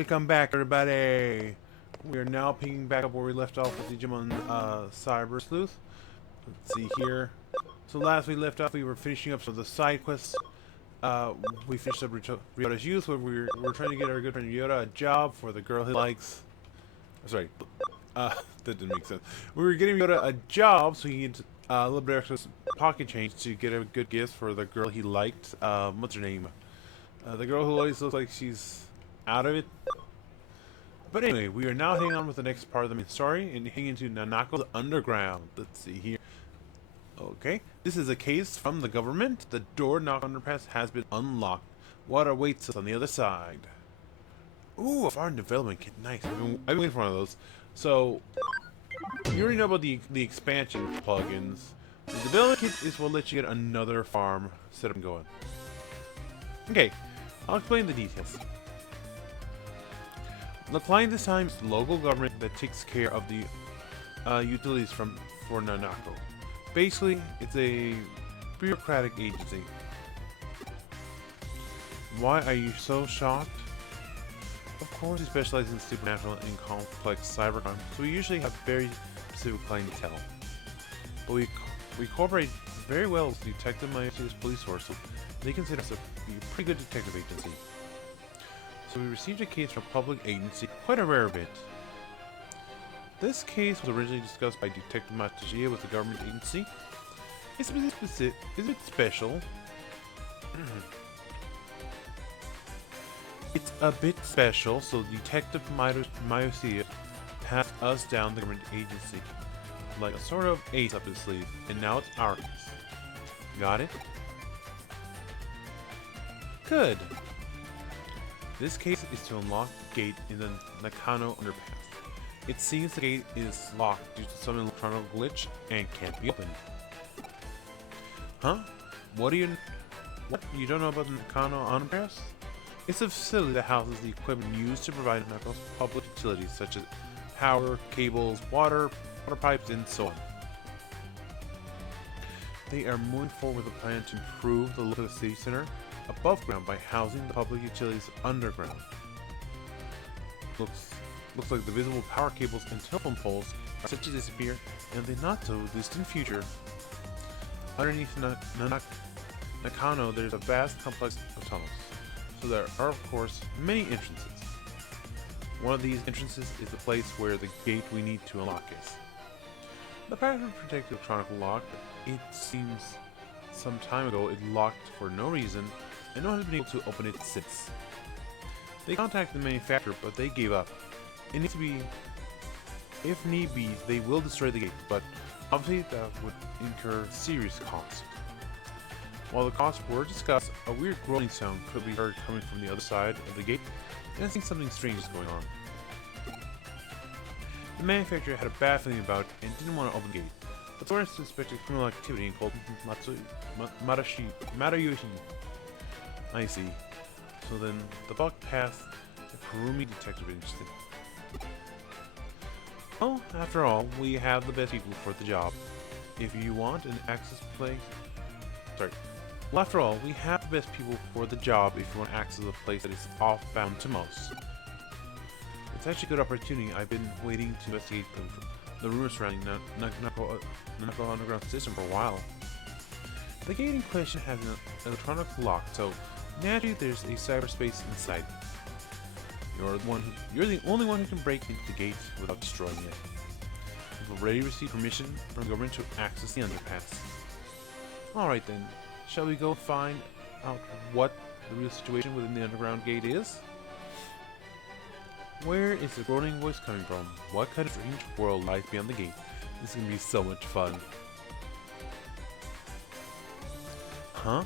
Welcome back, everybody! We are now picking back up where we left off with Digimon Cyber Sleuth. Let's see here. So last we left off, we were finishing up some of the side quests. We finished up Ryota's youth, where we were trying to get our good friend Ryota a job for the girl he likes. Sorry, that didn't make sense. We were getting Ryota a job so he could a little bit of extra pocket change to get a good gift for the girl he liked. What's her name? The girl who always looks like she's out of it. But anyway, we are now heading on with the next part of the main story and heading into Nanako's underground. Let's see here. Okay, this is a case from the government. The door knock underpass has been unlocked. What awaits us on the other side? Ooh, a foreign development kit. Nice. I've been waiting for one of those. So, you already know about the expansion plugins. The development kit is what lets you get another farm set up and going. Okay, I'll explain the details. The client this time is the local government that takes care of the utilities for Nanako. Basically, it's a bureaucratic agency. Why are you so shocked? Of course, we specialize in supernatural and complex cybercrime, so we usually have very specific clientele. But we cooperate very well with Detective Miami's police force, so they consider us a pretty good detective agency. So we received a case from a public agency, quite a rare bit. This case was originally discussed by Detective Matajia with the government agency. It's a bit special. It's a bit special, so Detective Matajia passed us down the government agency, like a sort of ace up his sleeve, and now it's our case. Got it? Good. This case is to unlock the gate in the Nakano underpass. It seems the gate is locked due to some electronic glitch and can't be opened. Huh? What? You don't know about the Nakano underpass? It's a facility that houses the equipment used to provide Nako's public utilities such as power, cables, water pipes, and so on. They are moving forward with a plan to improve the look of the city center above ground by housing the public utilities underground. Looks like the visible power cables and telephone poles are set to disappear in the not so distant future. Underneath Nakano, there's a vast complex of tunnels, so there are of course many entrances. One of these entrances is the place where the gate we need to unlock is. The pattern protects the electronic lock. It seems some time ago it locked for no reason, and no one has been able to open it since. They contacted the manufacturer, but they gave up. It needs to be, if need be, they will destroy the gate, but obviously that would incur serious cost. While the costs were discussed, a weird growling sound could be heard coming from the other side of the gate, and I think something strange is going on. The manufacturer had a bad feeling about it and didn't want to open the gate, but the owners suspected criminal activity and called Matayoshi. I see. So then, the buck passed the Kurumi detective agency. Well, after all, we have the best people for the job. If you want an access place... Well, after all, we have the best people for the job if you want access to a place that is off-bound to most. It's actually a good opportunity. I've been waiting to investigate the rumors surrounding Nanako underground system for a while. The gate in question has an electronic lock, so naturally there's a cyberspace inside. You're the only one who can break into the gate without destroying it. We've already received permission from the government to access the underpass. Alright then, shall we go find out what the real situation within the underground gate is? Where is the groaning voice coming from? What kind of strange world lies beyond the gate? This is gonna be so much fun. Huh?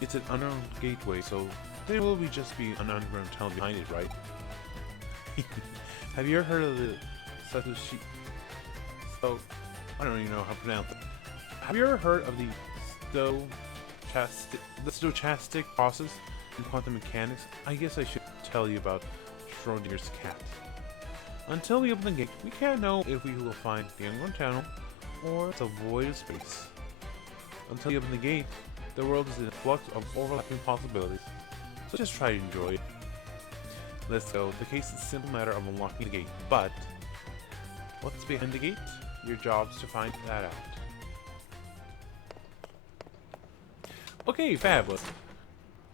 It's an underground gateway, so there will just be an underground tunnel behind it, right? Have you ever heard of the Satoshi? So, I don't even know how to pronounce it. Have you ever heard of the stochastic process in quantum mechanics? I guess I should tell you about Schrodinger's cat. Until we open the gate, we can't know if we will find the underground tunnel or the void of space. Until you open the gate, the world is in a flux of overlapping possibilities, so just try to enjoy it. Let's go. The case is a simple matter of unlocking the gate, but what's behind the gate? Your job's to find that out. Okay, fabulous.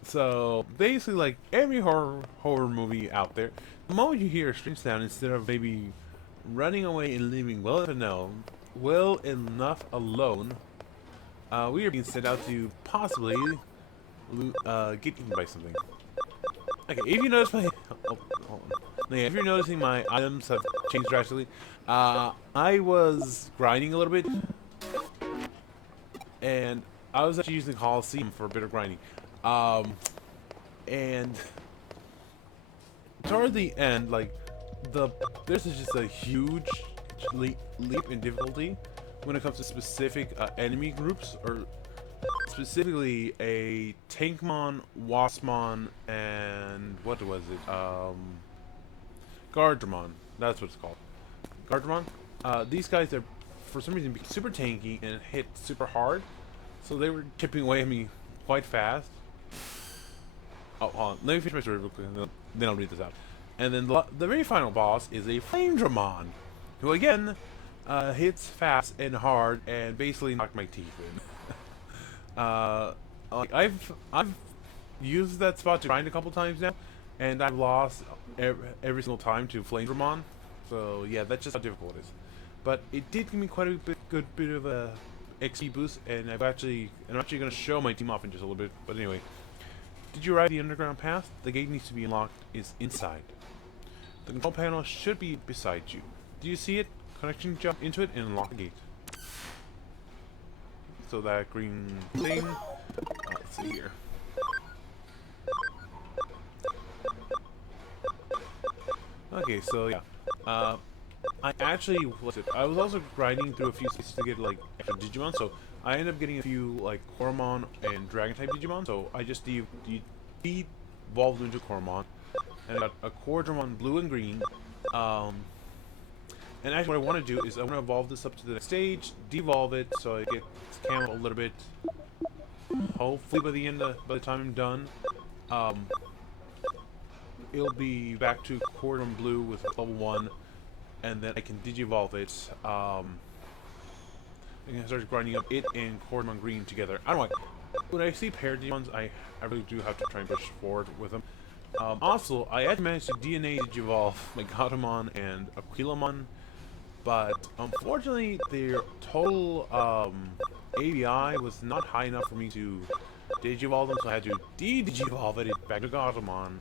So basically, like every horror movie out there, the moment you hear a strange sound, instead of maybe running away and leaving well enough alone, we are being sent out to possibly get eaten by something. Okay, if you notice my hold on. Yeah, if you're noticing my items have changed drastically, I was grinding a little bit, and I was actually using the Coliseum for a bit of grinding. And toward the end, like there's just a huge leap in difficulty when it comes to specific enemy groups, or specifically a Tankmon, Waspmon, and what was it? Guardramon. That's what it's called. Guardramon. These guys are, for some reason, super tanky and hit super hard, so they were chipping away at me quite fast. Oh, hold on. Let me finish my story real quick, and then I'll read this out. And then the very final boss is a Flamedramon, who again hits fast and hard and basically knocked my teeth in. Like I've used that spot to grind a couple times now, and I've lost every single time to Flamedramon. So yeah, that's just how difficult it is. But it did give me quite a good bit of a XP boost, and I'm actually going to show my team off in just a little bit. But anyway. Did you ride the underground path? The gate needs to be unlocked is inside. The control panel should be beside you. Do you see it? Connection, jump into it and unlock the gate. So that green thing. Let's see here. Okay, so yeah. I actually I was also grinding through a few stages to get like extra Digimon, so I ended up getting a few like Coromon and Dragon type Digimon, so I just evolved into Coromon, and I got a Quadramon blue and green. And actually, what I want to do is I want to evolve this up to the next stage, devolve it, so I get camo a little bit. Hopefully, by the time I'm done, it'll be back to Quadramon blue with level 1, and then I can digivolve it. I can start grinding up it and Quadramon green together. I don't know. When I see paired Digimons, I really do have to try and push forward with them. Also, I had managed to DNA digivolve like Gatomon and Aquilamon, but unfortunately their total ABI was not high enough for me to digivolve them, so I had to digivolve it back to Gatomon.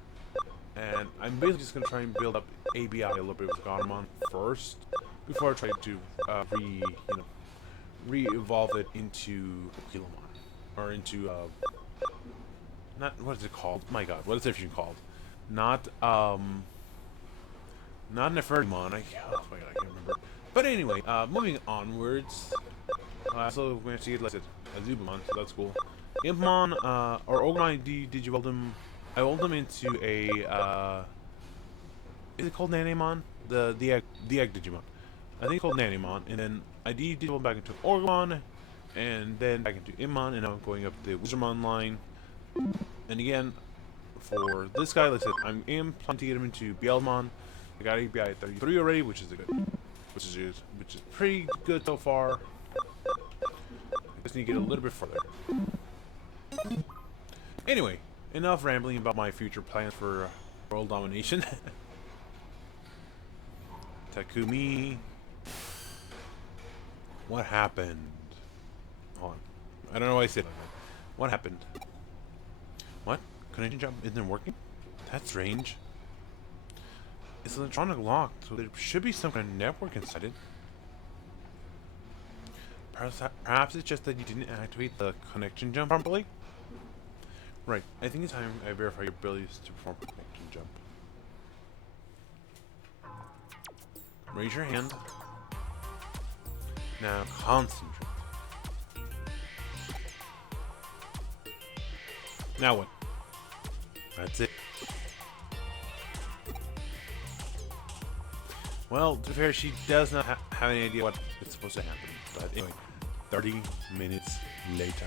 And I'm basically just gonna try and build up ABI a little bit with Gatomon first before I try to re-evolve it into Aquilamon. Or into, not, what is it called? My god, what is it called? Not Nefertimon, oh my god, I can't remember. But anyway, moving onwards, I also managed to get, like I said, a Zubamon, so that's cool. Impmon, or Ogremon, Digivolved him, I evolved him into a, is it called Nanamon? The egg Digimon. I think it's called Nanamon, and then I digivolved back into Ogremon, and then back into Immon, and now I'm going up the Wizardmon line. And again, for this guy, like I said, I'm planning to get him into Beelmon. I got ABI at 33 already, which is pretty good so far. I just need to get a little bit further. Anyway, enough rambling about my future plans for world domination. Takumi, what happened? Hold on. I don't know why I said that. What happened? What? Connection jump isn't working? That's strange. It's electronic locked, so there should be some kind of network inside it. Perhaps it's just that you didn't activate the connection jump properly? Right. I think it's time I verify your abilities to perform a connection jump. Raise your hand. Now concentrate. Now what? That's it. Well, to be fair, she does not have any idea what is supposed to happen. But anyway, 30 minutes later.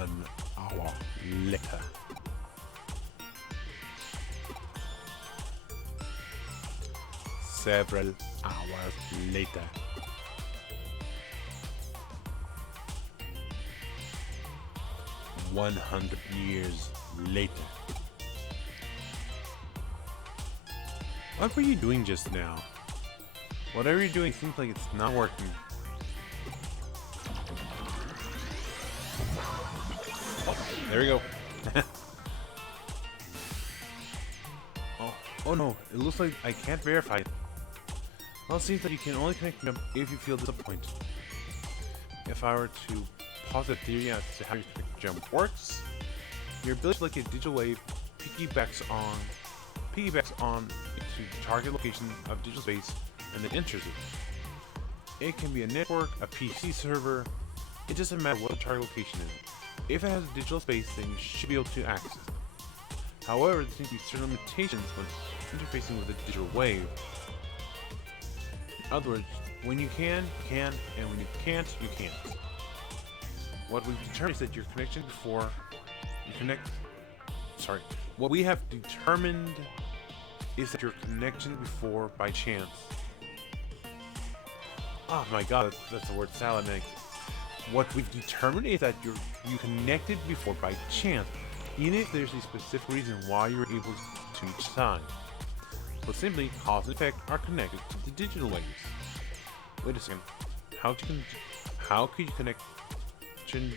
1 hour later. Several hours later. "100 years later." What were you doing just now? Whatever you're doing seems like it's not working. Oh, there we go. Oh no, it looks like I can't verify it. Well, it seems like you can only connect them if you feel disappointed. If I were to posit a theory as to how your connect jump works, your ability to like a digital wave piggybacks on to target location of digital space and then enters it. It can be a network, a PC server, it doesn't matter what the target location is. If it has a digital space, then you should be able to access it. However, there seems to be certain limitations when interfacing with a digital wave. In other words, when you can, and when you can't, you can't. What we've determined is that your connection before you connect. Sorry. What we have determined is that your connection before by chance. Oh my god, that's the word salad egg. What we've determined is that you connected before by chance, even if there's a specific reason why you're able to each time. But simply, cause and effect are connected to the digital waves. Wait a second. How could you connect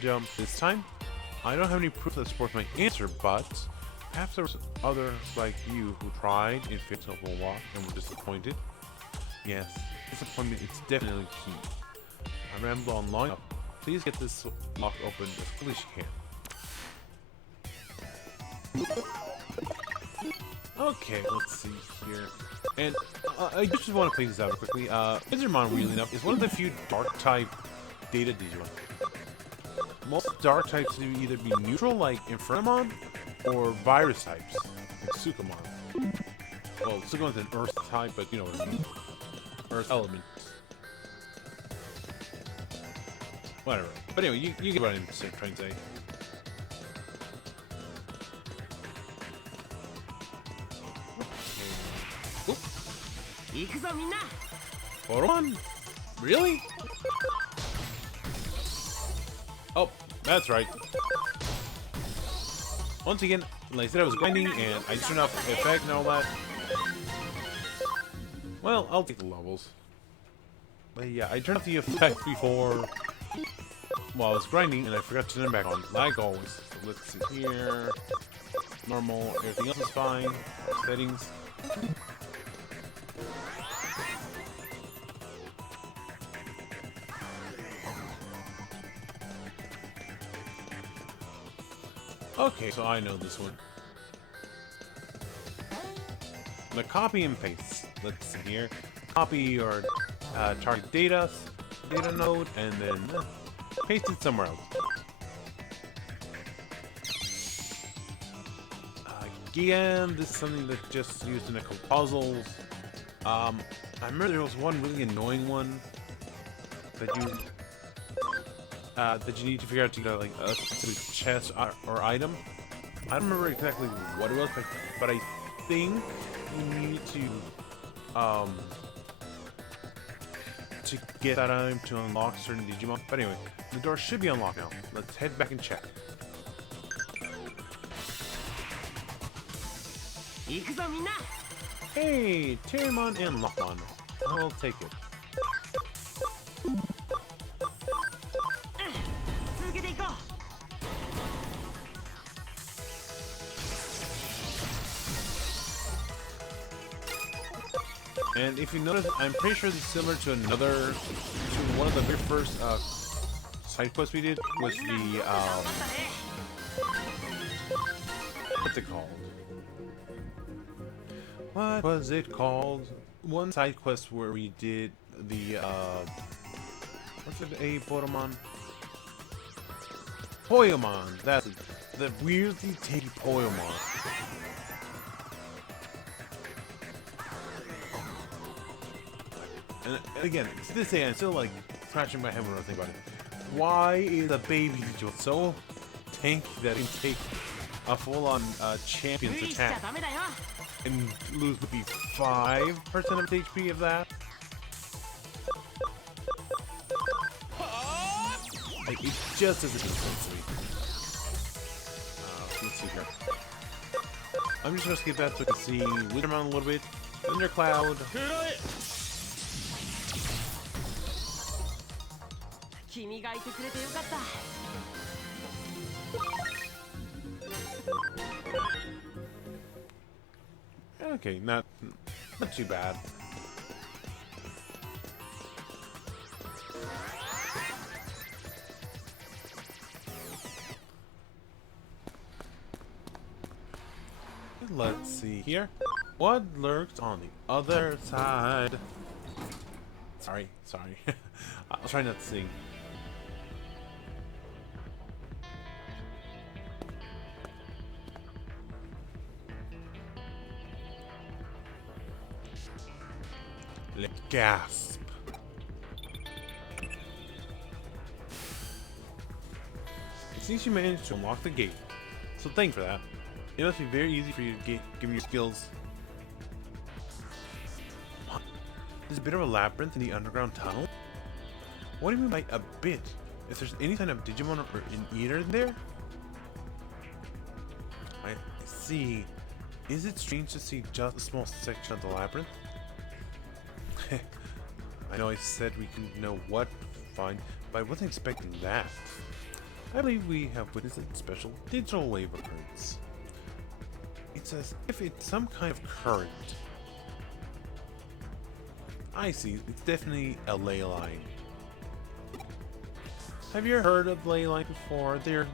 jump this time? I don't have any proof that supports my answer, but perhaps there was others like you who tried and failed to walk and were disappointed. Yes, disappointment is definitely key. I ramble on long enough. Please get this lock open as quickly as you can. Okay, let's see here. And I just want to point this out quickly. Digimon, weirdly enough, is one of the few dark-type data Digimon. Most dark types do either be neutral, like Infernamon, or virus types, like Sukamon. Well, Sukamon's an Earth type, but you know what I mean. Earth element. Whatever. But anyway, you get what I'm trying to say. Photomon? Really? Oh, that's right. Once again, like I said, I was grinding and I turned off the effect and all that. Well, I'll take the levels. But yeah, I turned off the effect before while I was grinding and I forgot to turn it back on, like always. So let's see here. Normal, everything else is fine. Settings. Okay, so I know this one. The copy and paste. Let's see here. Copy your target data node and then paste it somewhere else. Again, this is something that's just used in a couple puzzles. I remember there was one really annoying one that you need to figure out to get like a specific chest or item. I don't remember exactly what it was, but I think you need to get that item to unlock certain Digimon. But anyway, the door should be unlocked now. Let's head back and check. Hey, Terramon and Lockmon. I'll take it. And if you notice, I'm pretty sure this is similar to one of the very first side quests we did was the what's it called? What was it called? One side quest where we did the what's it? A Potomon? Poyomon. That's it. The weirdly tasty Poyomon. And again, to this day, I'm still like scratching my head when I think about it. Why is a baby Digimon so tanky that can take a full-on champion's attack and lose maybe 5% of its HP of that. Like, it just doesn't make sense to me. Let's see here. I'm just gonna skip that so I can see Withermount a little bit. Thundercloud. Okay, not too bad. Let's see here. What lurks on the other side? Sorry. I'll try not to sing. Let's gasp. It seems you managed to unlock the gate, so thanks for that. It must be very easy for you to give me your skills. What? There's a bit of a labyrinth in the underground tunnel? What do you mean by a bit? If there's any kind of Digimon or an eater in there? I see. Is it strange to see just a small section of the labyrinth? I know I said we couldn't know what to find, but I wasn't expecting that. I believe we have witnessed a special digital wave occurrence. It's as if it's some kind of current. I see, it's definitely a ley line. Have you heard of ley line before? They're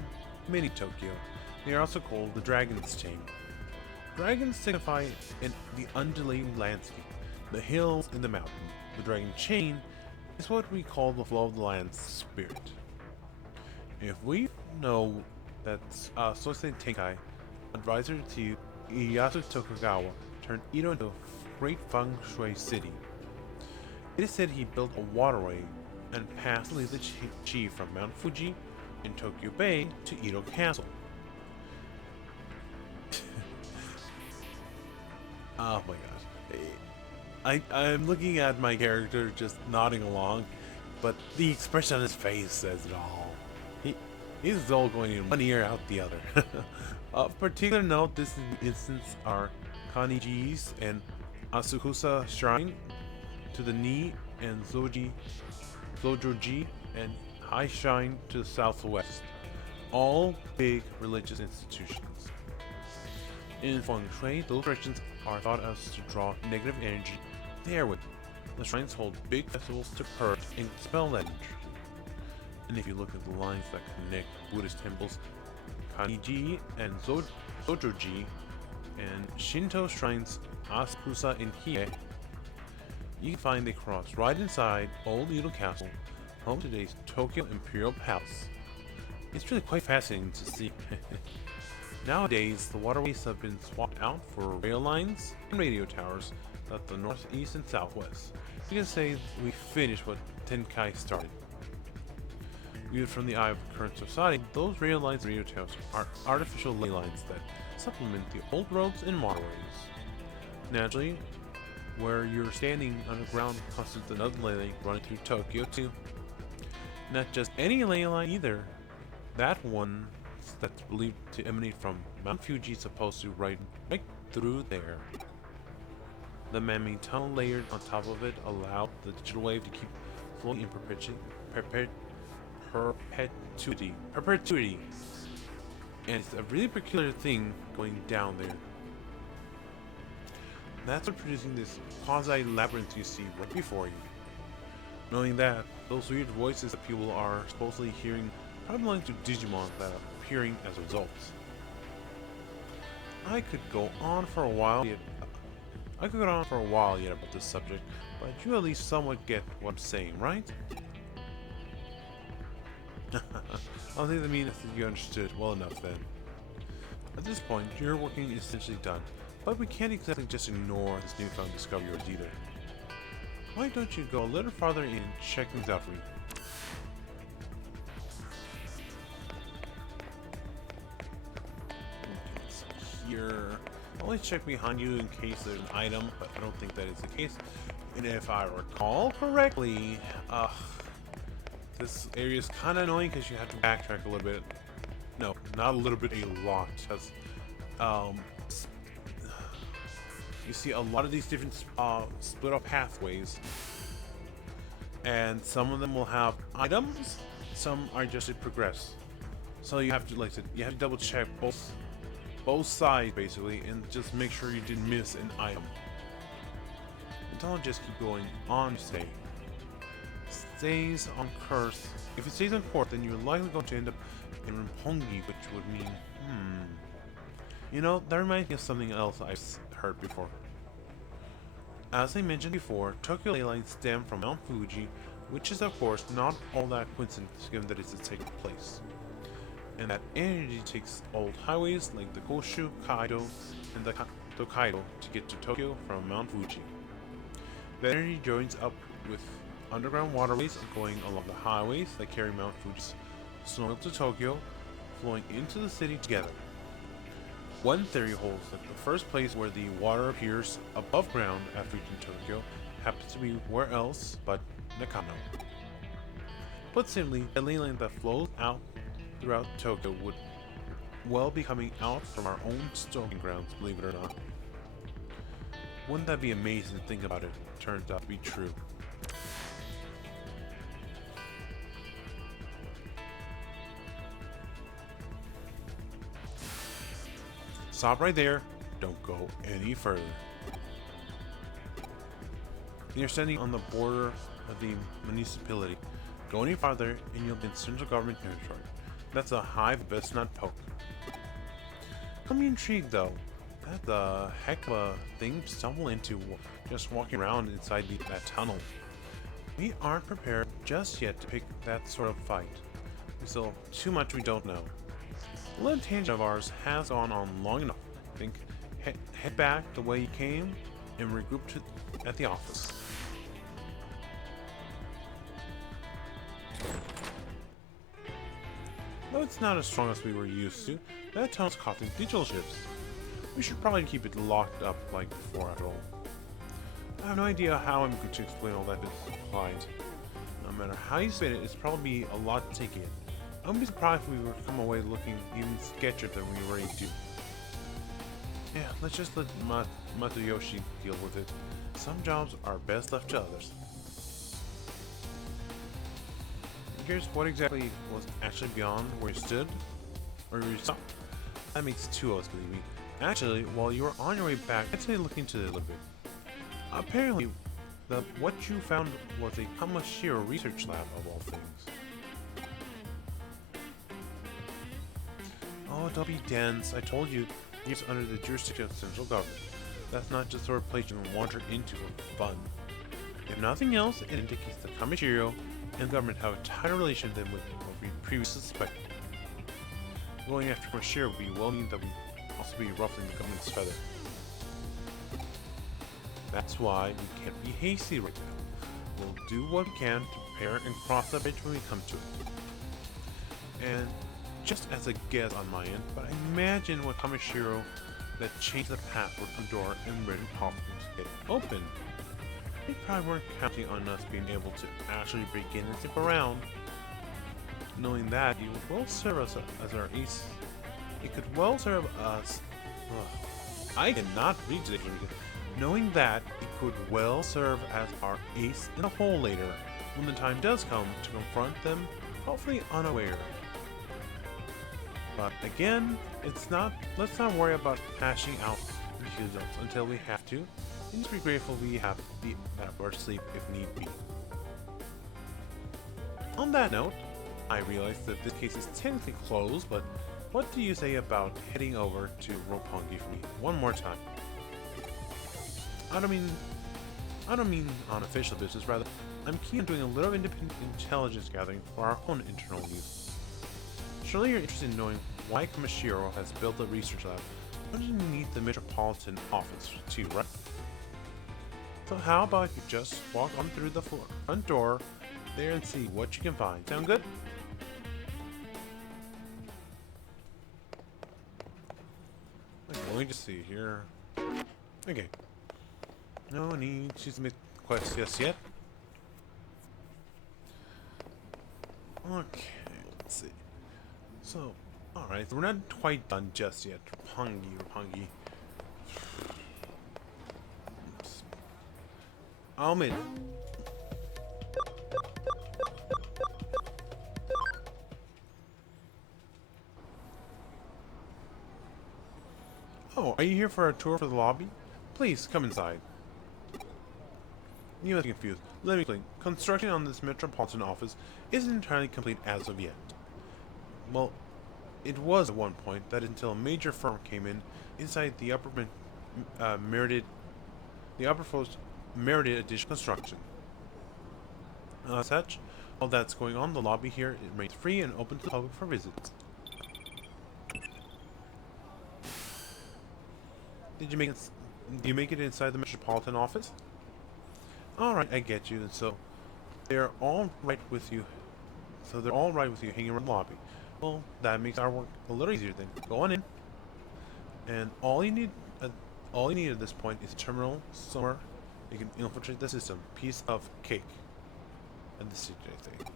mini Tokyo. They are also called the Dragon's Chain. Dragons signify the undulating landscape, the hills and the mountain. The Dragon Chain is what we call the flow of the land's spirit. If we know that Sosei Tenkai, advisor to Ieyasu Tokugawa, turned Edo into a great feng shui city. It is said he built a waterway and passed the chi from Mount Fuji in Tokyo Bay to Edo Castle. Oh my gosh. I'm looking at my character just nodding along, but the expression on his face says it all. He's all going in one ear out the other. Of particular note, this instance are Kaniji's and Asukusa Shrine to the Ni and Zojoji and High Shrine to the southwest. All big religious institutions. In feng shui, those directions are thought of to draw negative energy therewith. The shrines hold big festivals to purge and expel that energy. And if you look at the lines that connect Buddhist temples, Kaniji and Zojoji, and Shinto shrines Asukusa and Hie, you can find they cross right inside Old Edo Castle, home to today's Tokyo Imperial Palace. It's really quite fascinating to see. Nowadays, the waterways have been swapped out for rail lines and radio towers at the northeast and southwest. You can say we finished what Tenkai started. Viewed from the eye of current society, those rail lines and radio towers are artificial ley lines that supplement the old roads and waterways. Naturally, where you're standing underground constitutes another ley line running through Tokyo too. Not just any ley line either. That one that's believed to emanate from Mount Fuji is supposed to ride right through there. The man-made tunnel layered on top of it allowed the digital wave to keep flowing in perpetuity. And it's a really peculiar thing going down there. That's what producing this quasi-labyrinth you see right before you. Knowing that, those weird voices that people are supposedly hearing probably belong to Digimon that are appearing as a result. I could go on for a while yet about this subject, but you at least somewhat get what I'm saying, right? I think that means that you understood well enough then. At this point, your working is essentially done, but we can't exactly just ignore this newfound discovery of yours either. Why don't you go a little farther in and check things out for me? here. Always check behind you in case there's an item, but I don't think that is the case. And if I recall correctly, this area is kind of annoying because you have to backtrack a little bit. No, not a little bit, a lot. Because, you see a lot of these different split up pathways, and some of them will have items, some are just to progress. So you have to, like I said, you have to double check both sides basically, and just make sure you didn't miss an item. Don't just keep going on. Stays on course. If it stays on course, then you're likely going to end up in Roppongi, which would mean, you know, that reminds me of something else I've heard before. As I mentioned before, Tokyo ley lines stem from Mount Fuji, which is of course not all that coincidence given that it's a sacred place. And that energy takes old highways like the Goshu, Kaido, and the Tokaido to get to Tokyo from Mount Fuji. The energy joins up with underground waterways going along the highways that carry Mount Fuji's soil to Tokyo, flowing into the city together. One theory holds that the first place where the water appears above ground after reaching Tokyo happens to be where else but Nakano. Put simply, a ley line that flows out throughout Tokyo would well be coming out from our own stomping grounds, believe it or not. Wouldn't that be amazing to think about it? Turns out to be true. Stop right there. Don't go any further. You're standing on the border of the municipality. Go any farther and you'll be in central government territory. That's a hive best not poke. I'm intrigued though. That's a heck of a thing to stumble into just walking around inside that tunnel. We aren't prepared just yet to pick that sort of fight. There's still too much we don't know. The little tangent of ours has gone on long enough. I think head back the way you came and regroup at the office. Though it's not as strong as we were used to, that tunnel's costing digital ships. We should probably keep it locked up like before at all. I have no idea how I'm going to explain all that to the client. No matter how you spin it, it's probably a lot to take in. I wouldn't be surprised if we were to come away looking even sketchier than we already do. Yeah, let's just let Matsuyoshi deal with it. Some jobs are best left to others. Here's what exactly was actually beyond where you stood, or where you stopped. That makes two of us, believe me. Actually, while you were on your way back, I'd say look into it a little bit. Apparently, what you found was a Kamashiro research lab of all things. Oh, don't be dense. I told you, it's under the jurisdiction of central government. That's not just the sort of place you can wander into for fun. If nothing else, it indicates that Kamashiro and the government have a tighter relation than what we previously suspected. Going after Kamashiro would be well mean that we also be ruffling the government's feather. That's why we can't be hasty right now. We'll do what we can to prepare and cross that bridge when we come to it. And just as a guess on my end, but I imagine what Kamashiro that changed the password on the door and made it possible to get it open. They probably weren't counting on us being able to actually begin and zip around. Knowing that, it would well serve us as our ace. It could well serve us. I cannot read today. Knowing that, it could well serve as our ace in the hole later, when the time does come to confront them, hopefully unaware. But again, let's not worry about hashing out the results until we have to, and just be grateful we have that burst sleep if need be. On that note, I realize that this case is technically closed, but what do you say about heading over to Roppongi for me one more time? I don't mean on official business, rather, I'm keen on doing a little independent intelligence gathering for our own internal use. Surely you're interested in knowing why Kamashiro has built a research lab underneath the Metropolitan Office too, right? So how about you just walk on through the front door there and see what you can find. Sound good? Like we just see here. Okay. No need to submit quests just yet. Okay, let's see. So, alright, we're not quite done just yet. Rapungi. Oops. I'll admit. Oh, are you here for a tour for the lobby? Please, come inside. You must be confused. Let me explain. Construction on this Metropolitan office isn't entirely complete as of yet. Well, it was at one point, that until a major firm came in inside the upper first merited additional construction. As such, while that's going on, the lobby here remains free and open to the public for visits. Did you make it inside the Metropolitan office? Alright, I get you. So they're all right with you. Hanging around the lobby. Well, that makes our work a little easier then. Go on in. And all you need at this point is a terminal somewhere you can infiltrate the system. Piece of cake. And the CJ thing.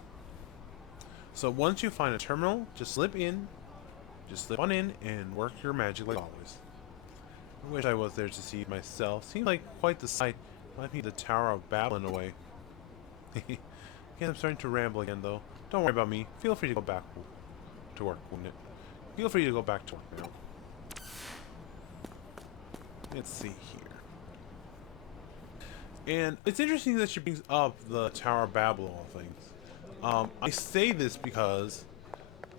So once you find a terminal, just slip on in and work your magic like always. I wish I was there to see it myself. Seems like quite the sight. Might be the Tower of Babel in a way. Guess I'm starting to ramble again, though. Don't worry about me. Feel free to go back to work, wouldn't it? Feel free to go back to work now. Let's see here. And it's interesting that she brings up the Tower of Babel, of all things. I say this because,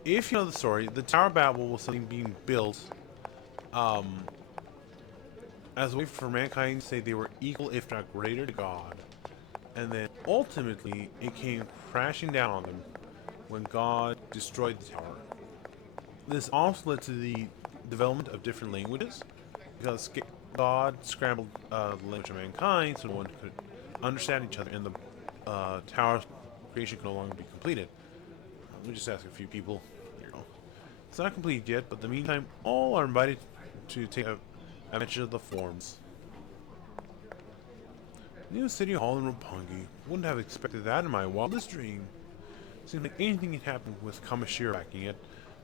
if you know the story, the Tower of Babel was something being built, as a way for mankind to say they were equal, if not greater, to God. And then, ultimately, it came crashing down on them when God destroyed the tower. This also led to the development of different languages, because God scrambled the language of mankind so no one could understand each other, and the tower's creation could no longer be completed. Let me just ask a few people. Here you go. It's not complete yet, but in the meantime, all are invited to take advantage of the forms. New City Hall in Roppongi. Wouldn't have expected that in my wildest dream. Seems like anything can happen with Kamashiro backing it.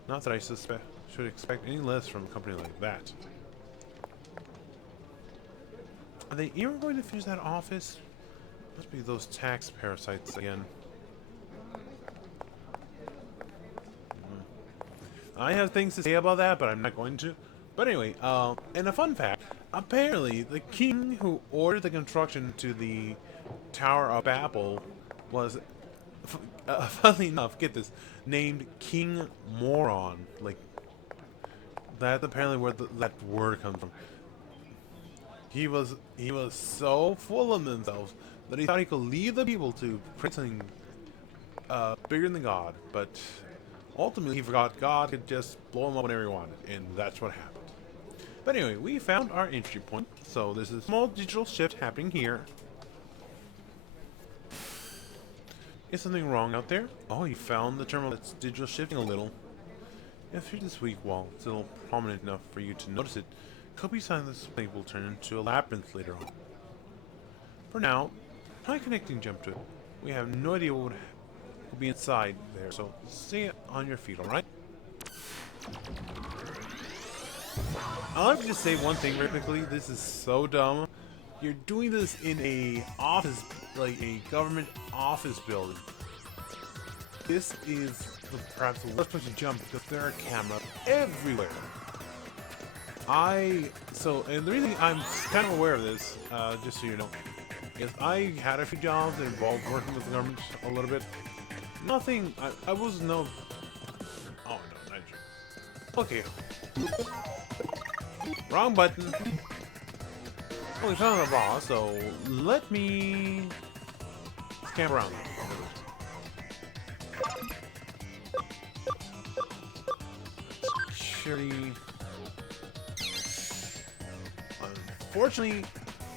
Not that I should expect any less from a company like that. Are they even going to finish that office? Must be those tax parasites again. I have things to say about that, but I'm not going to. But anyway, and a fun fact, apparently the king who ordered the construction to the Tower of Babel was, funnily enough, get this, named King Moron. Like, that's apparently where that word comes from. He was so full of himself that he thought he could lead the people to create something bigger than God, but ultimately he forgot God could just blow him up whenever he wanted, and that's what happened. But anyway, we found our entry point. So there's a small digital shift happening here. Is something wrong out there? Oh, you found the terminal that's digital shifting a little. If you're this weak, while it's still prominent enough for you to notice it, could be sign this thing will turn into a labyrinth later on. For now, try connecting jump to it. We have no idea what will be inside there, so stay on your feet, alright? I'll have to just say one thing very quickly. This is so dumb. You're doing this in a office, like a government office building. This is perhaps the worst place to jump because there are cameras everywhere. And the reason I'm kind of aware of this, just so you know, is I had a few jobs that involved working with the government a little bit. Nothing, I was no... Oh no, not sure. Okay. Wrong button. Oh, we found a boss, so let me camp around. Security. Unfortunately,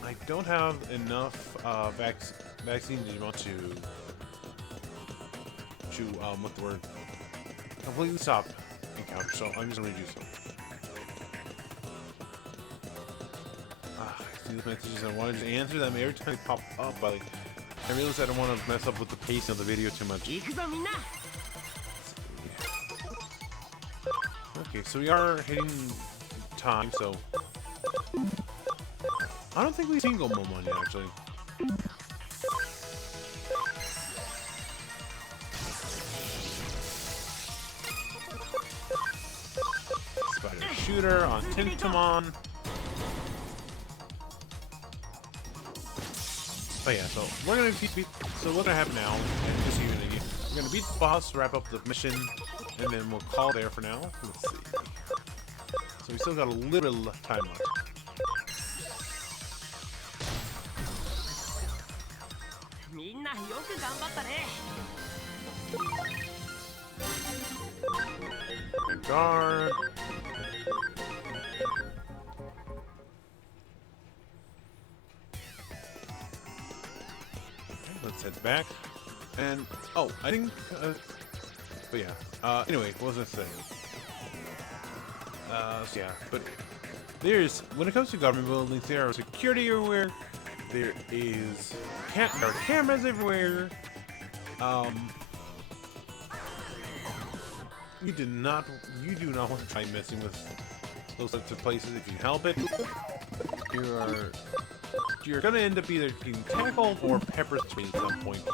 I don't have enough vaccine Digimon to what's the word? Completely stop encounter. So I'm just gonna reduce them. these messages. I wanted to answer them every time they pop up, but like, I realized I don't want to mess up with the pacing of the video too much. Okay, so we are hitting time, so I don't think we've seen Gomamon yet, actually. Spider Shooter on Tintamon. But yeah, so we're gonna what's gonna happen now? And just even we're gonna beat the boss, wrap up the mission, and then we'll call there for now. Let's see. So we still got a little time left. And guard. Let's head back. And, oh, I think, but yeah. Anyway, what was I saying? So yeah, but when it comes to government buildings, there are security everywhere. There are cameras everywhere. You do not want to try messing with those types of places if you can help it. You're gonna end up either getting tackled or pepper sprayed at some point.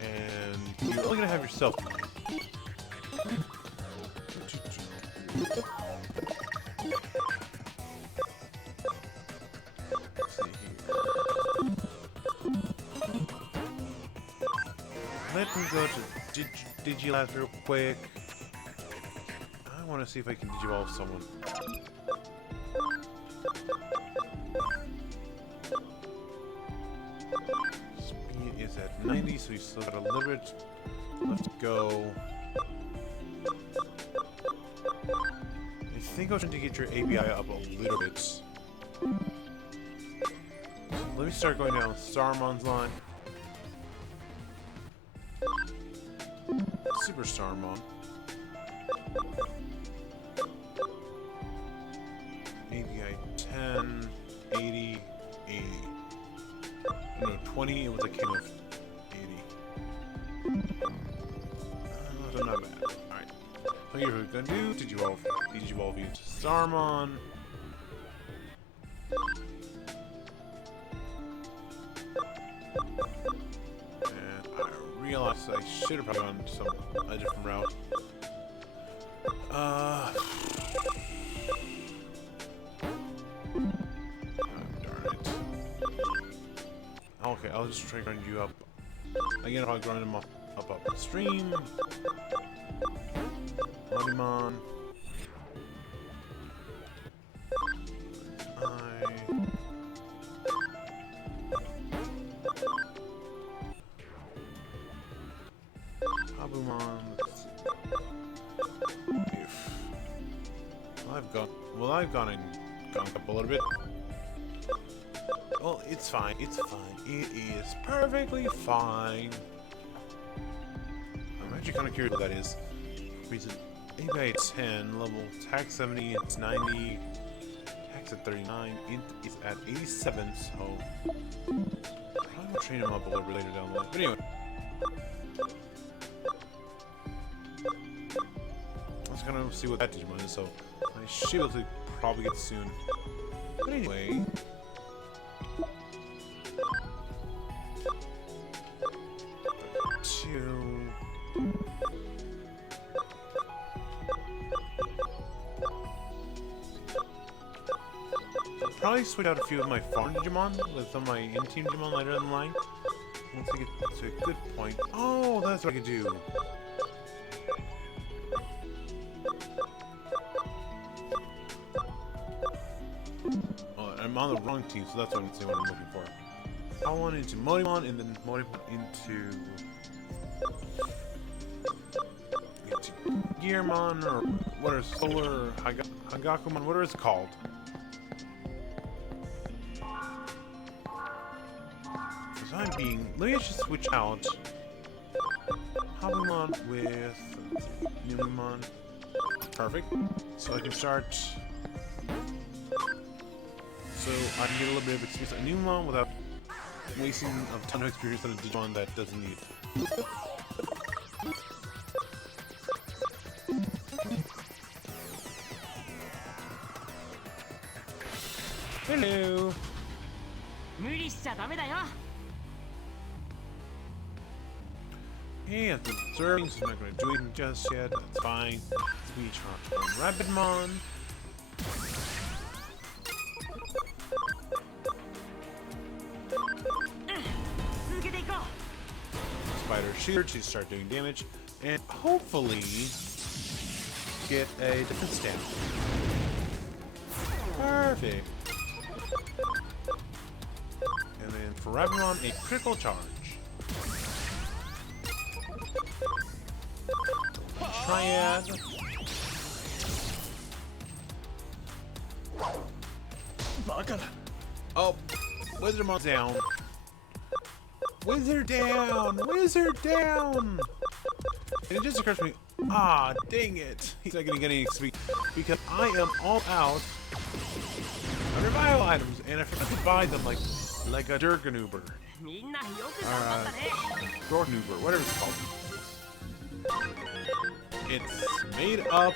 And you're only gonna have yourself. Let me go to Digilabs real quick. I want to see if I can Digivolve someone. Speed is at 90, so we still got a little bit left to go. I think I was trying to get your ABI up a little bit. So let me start going down Starmon's line. Super Starmon. ABI 10, 80, 80. No, 20, it was a king of 80. So not bad. Alright. So here's what we're gonna do. Digivolve you to Starmon. Realized I should have probably gone a different route. Oh, darn it. Okay, I'll just try to grind you up. Again, I'll grind them up upstream. Digimon. I've gone and gone up a little bit. Well, it's fine. It's fine. It is perfectly fine. I'm actually kind of curious what that is. Reason ABI 10, level attack 70, it's 90, attack's at 39, int is at 87, so probably will train him up a little bit later down the line. But anyway. Let's kind of see what that Digimon is, so I should be able to probably get soon. But anyway. I'll probably switch out a few of my farm Digimon with some of my in-team Digimon later in the line. Once I get to a good point. Oh, that's what I could do. I'm on the wrong team, so that's what I'm looking for. I want into Modimon and then Modimon into Gearmon, or what is Solar Hagakumon, what is it called? Because I'm being, let me just switch out Habumon with Numemon. Perfect. So I can start so I can get a little bit of experience on a Digimon without wasting a ton of experience on a Digimon that doesn't need it. Hello! Hey, I'm observing, so I'm not going to do it just yet. That's fine. We try Rapidmon. Spider Shear to start doing damage, and hopefully get a defense down. Perfect. And then for Rapidmon, a critical charge. Triad. Oh, Wizardmon's down. Wizard down! Wizard down! And it just occurs to me, ah, dang it. He's not gonna get any XP because I am all out of revival items, and I forgot to buy them like a Durganuber. Or Dorknuber, whatever it's called. It's made up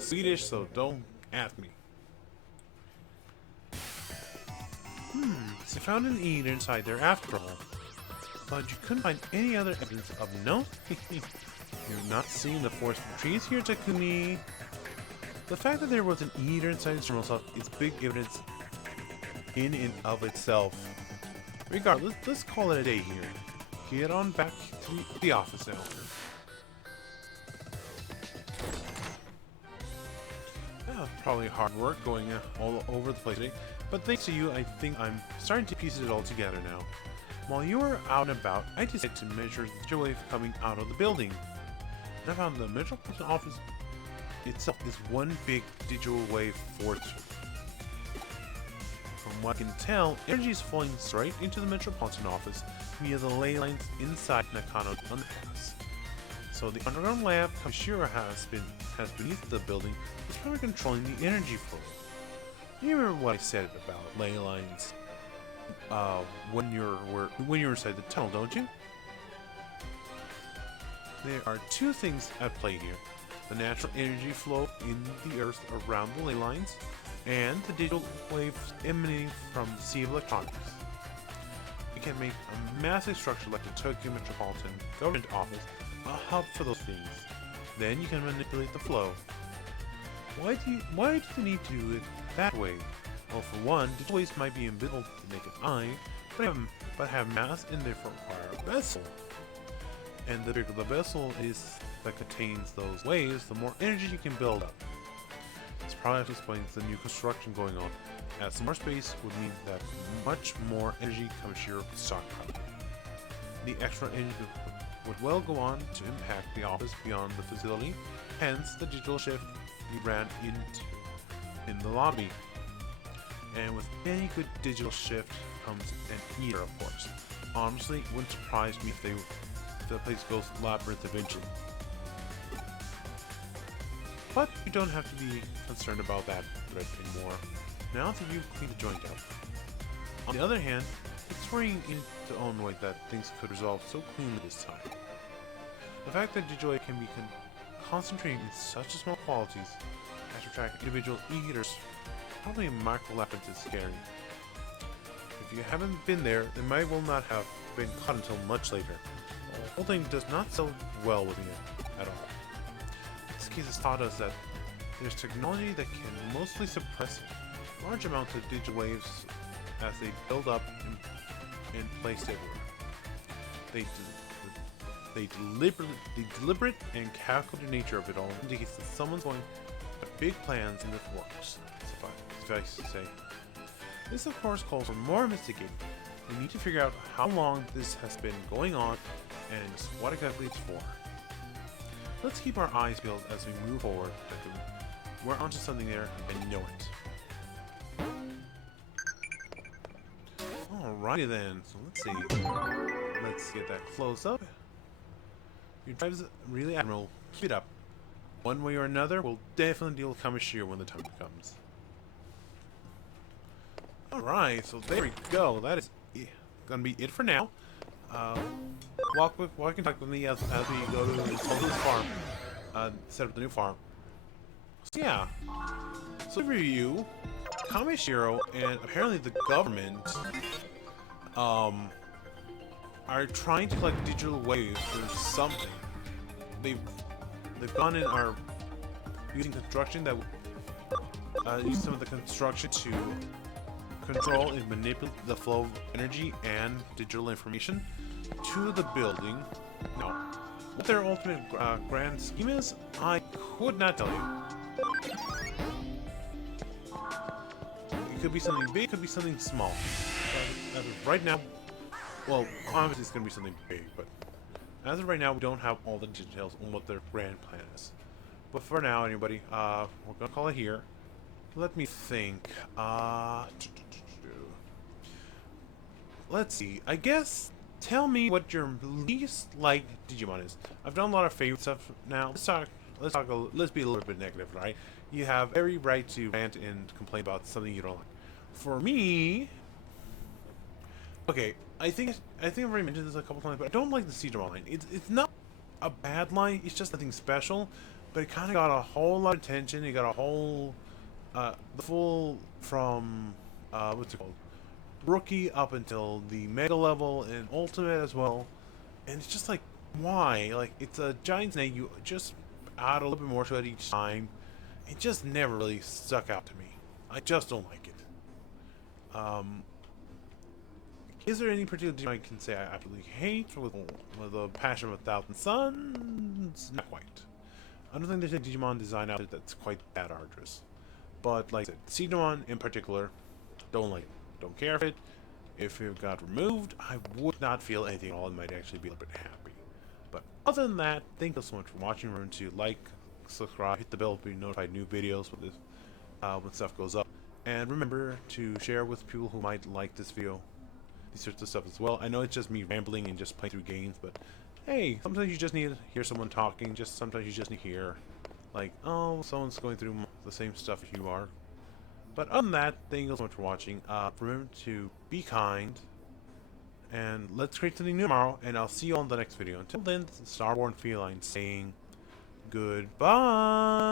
Swedish, so don't ask me. So I found an eater inside there after all. But you couldn't find any other evidence of no? You're not seeing the forest from trees here, Takumi. The fact that there was an eater inside the terminal cell is big evidence in and of itself. Regardless, let's call it a day here. Get on back to the office now. Probably hard work going all over the place today, but thanks to you, I think I'm starting to piece it all together now. While you were out and about, I decided to measure the digital wave coming out of the building. And I found the Metropolitan office itself is one big digital wave force. From what I can tell, energy is flowing straight into the Metropolitan office via the ley lines inside Nakano's underpass. So the underground lab Kamishira has beneath the building is probably controlling the energy flow. You remember what I said about ley lines when you're inside the tunnel, don't you? There are two things at play here: the natural energy flow in the earth around the ley lines, and the digital waves emanating from the sea of electronics. You can make a massive structure like the Tokyo Metropolitan Government Office a hub for those things. Then you can manipulate the flow. Why do you need to do it that way? Well, for one, digital waves might be invisible to the naked eye, but have mass and therefore require a vessel. And the bigger the vessel is that contains those waves, the more energy you can build up. This probably explains the new construction going on, as more space would mean that much more energy comes to your stockpile. The extra energy would well go on to impact the office beyond the facility, hence the digital shift we ran in the lobby. And with any good digital shift comes an eater, of course. Honestly, it wouldn't surprise me if the place goes labyrinth eventually. But you don't have to be concerned about that threat anymore, now that you've cleaned the joint out. On the other hand, it's worrying in its own way that things could resolve so cleanly this time. The fact that digital can be concentrating in such small qualities as to attract individual eaters, probably a micro labyrinth is scary. If you haven't been there, it might well not have been caught until much later. The whole thing does not sell well with me at all. This case has taught us that there's technology that can mostly suppress large amounts of digital waves as they build up and place everywhere. The deliberate and calculated nature of it all indicates that someone's going to have big plans in the works, suffice to say. This of course calls for more investigating. We need to figure out how long this has been going on and what exactly it's for. Let's keep our eyes peeled as we move forward. We're onto something there and know it. Alrighty then, so let's see. Let's get that close up. Your drive is really admirable. Keep it up. One way or another, we'll definitely deal with Kamishiro when the time comes. Alright, so there we go. That is gonna be it for now. Walk and talk with me as we go to this farm. Set up the new farm. So yeah. So review, Kameshiro and apparently the government are trying to collect digital waves or something. They've gone in are using construction that use some of the construction to control and manipulate the flow of energy and digital information to the building. Now, what their ultimate grand scheme is, I could not tell you. It could be something big, it could be something small. As of right now, well, obviously it's going to be something big, but as of right now, we don't have all the details on what their grand plan is. But for now, anybody, we're going to call it here. Let me think. Let's see. I guess tell me what your least liked Digimon is. I've done a lot of favorite stuff now. Let's be a little bit negative, right? You have every right to rant and complain about something you don't like. For me, okay, I think I've already mentioned this a couple times, but I don't like the Digimon line. It's not a bad line. It's just nothing special, but it kind of got a whole lot of attention. It got a whole the full from what's it called? Rookie up until the Mega level and Ultimate as well, and it's just like, why? Like, it's a giant snake. You just add a little bit more to it each time. It just never really stuck out to me. I just don't like it. Is there any particular Digimon I can say I absolutely hate with a passion of 1,000 suns? Not quite. I don't think there's a Digimon design out there that's quite that arduous. But like I said, Digimon in particular, don't like it. Don't care if it got removed. I would not feel anything at all. I might actually be a little bit happy. But other than that, thank you so much for watching. Remember to like, subscribe, hit the bell to be notified new videos when stuff goes up. And remember to share with people who might like this video, these sorts of stuff as well. I know it's just me rambling and just playing through games, but hey, sometimes you just need to hear someone talking. Sometimes you just need to hear, like, oh, someone's going through the same stuff as you are. But other than that, thank you so much for watching. Remember to be kind, and let's create something new tomorrow, and I'll see you on the next video. Until then, this is Starborn Feline saying goodbye.